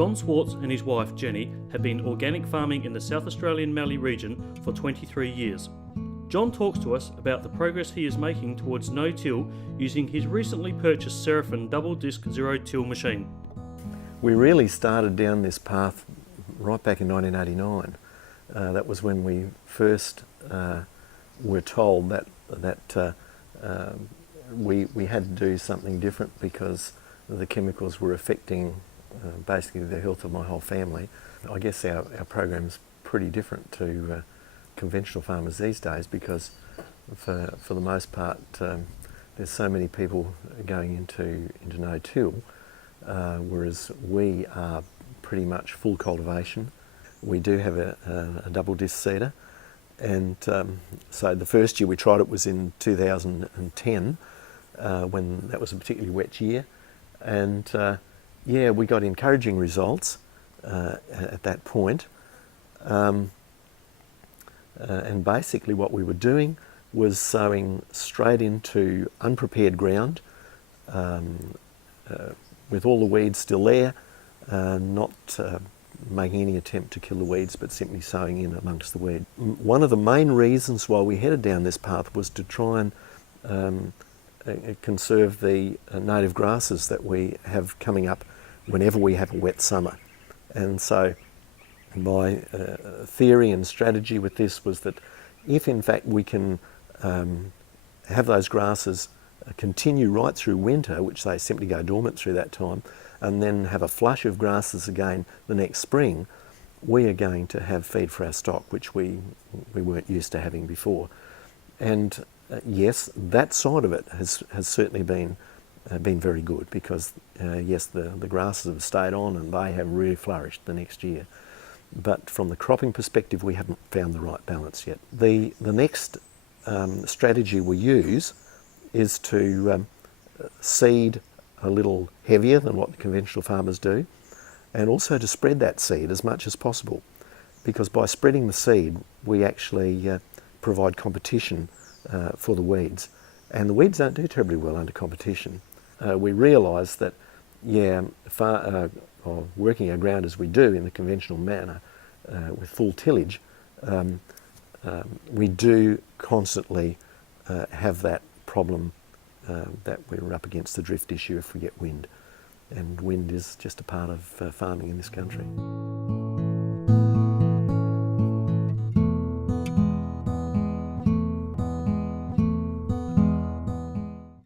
John Swartz and his wife Jenny have been organic farming in the South Australian Mallee region for 23 years. John talks to us about the progress he is making towards no-till using his recently purchased Seraphim double-disc zero-till machine. We really started down this path right back in 1989. That was when we first were told that we had to do something different because the chemicals were affecting basically the health of my whole family. I guess our program's pretty different to conventional farmers these days because for the most part there's so many people going into no-till, whereas we are pretty much full cultivation. We do have a double disc seeder, and so the first year we tried it was in 2010 when that was a particularly wet year, and yeah, we got encouraging results at that point. And basically what we were doing was sowing straight into unprepared ground with all the weeds still there, not making any attempt to kill the weeds but simply sowing in amongst the weed. One of the main reasons why we headed down this path was to try and conserve the native grasses that we have coming up whenever we have a wet summer. And so my theory and strategy with this was that if in fact we can have those grasses continue right through winter, which they simply go dormant through that time, and then have a flush of grasses again the next spring, we are going to have feed for our stock, which we weren't used to having before. And yes, that side of it has certainly been very good because yes, the grasses have stayed on and they have really flourished the next year. But from the cropping perspective, we haven't found the right balance yet. The next strategy we use is to seed a little heavier than what the conventional farmers do, and also to spread that seed as much as possible, because by spreading the seed we actually provide competition for the weeds, and the weeds don't do terribly well under competition. We realise that, yeah, working our ground as we do in the conventional manner with full tillage, we do constantly have that problem that we're up against the drift issue if we get wind, and wind is just a part of farming in this country.